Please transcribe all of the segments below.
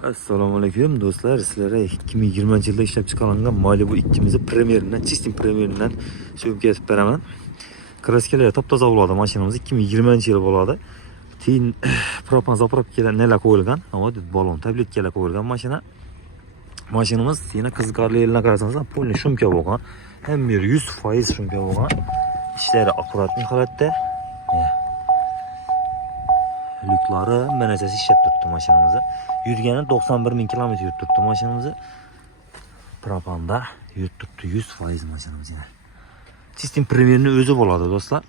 Assalomu alaykum do'stlar. Sizlarga 2020-yilda ishlab chiqarilgan Malibu 2mizni premierinden, Sistem premierinden söküp kesip beraman. Kraskeler top-toza bo'ladi mashinamiz 2020-yil bo'ladi. Keyin propan zapravkalar nelar qo'yilgan, avval balon tabletkalar qo'yilgan mashina. Mashinamiz yine qiziqarli yerine qarasangiz, polni shumka bo'lgan. Hamma yer 100% shumka bo'lgan. Ishlari akkuratli holatda. Lüklari menajasi ishlab turibdi mashinamizni. Yurgani 91 000 km yurib turibdi mashinamizni. Propanda yurib turibdi 100% mashinamiz yana. Sistem premierni o'zi bo'ladi do'stlar.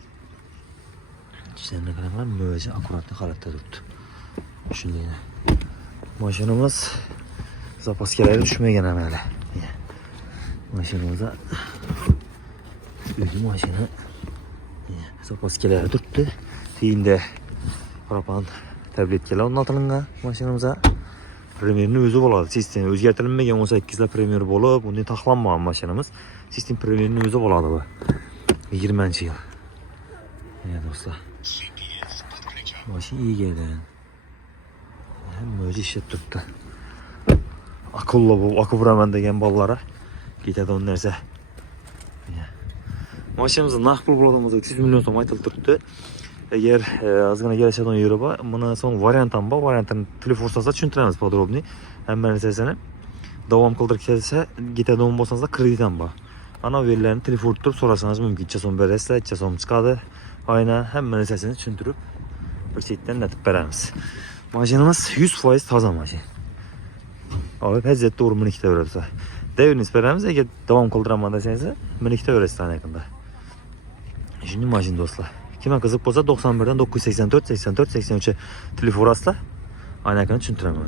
İşlerine qaranglar, mo'ji akkuratli holatda turibdi. Shunday. Mashinamiz zapaskalari tushmagan hali. Mashinamizda o'zi mashina zapaskalari turibdi. Keyinda propan tabletkalar o'rnatilgan mashinamizga. Premierni o'zi bo'ladi. Sistem o'zgartirilmagan 18 premier bo'lib, undan taxlanmagan mashinamiz. Sistem premierni o'zi bo'ladi bu. 20-yil. Do'stlar. Mashina egadan. Hamma o'zi ishlab turibdi. Akıllı bu, akı buraman degan bolalar ketadi o'n narsa. Mashinamizning narx pul bo'lganimizda 300 million so'm aytilib turibdi. Eğer azgina kelishadigan yeri bor, buni so'ng variant ham bor. Variantini telefon ursangiz tushuntiramiz podrobniy. Hamma narsasini davom qildirib kelsa, ketadigan bo'lsangiz kredit ham bor. Ana bu yerlarni telefon urib turib so'rasangiz mumkin. Necha so'm berasizlar, necha so'm chiqadi. Aynan hamma narsasini tushuntirib bir chetdan natib beramiz. Mashinamiz 100% toza mashina. Abi hezzetde uğur minikte öğretse. Devriniz beramiz, eğer davam kıldıramadan desangiz minikte öğretsen yakında. Şimdi majin dostlar. Kime kızık bolsa 91'den 984 84 83'e telefon urasizlar. Aynı yakında tushuntiramam.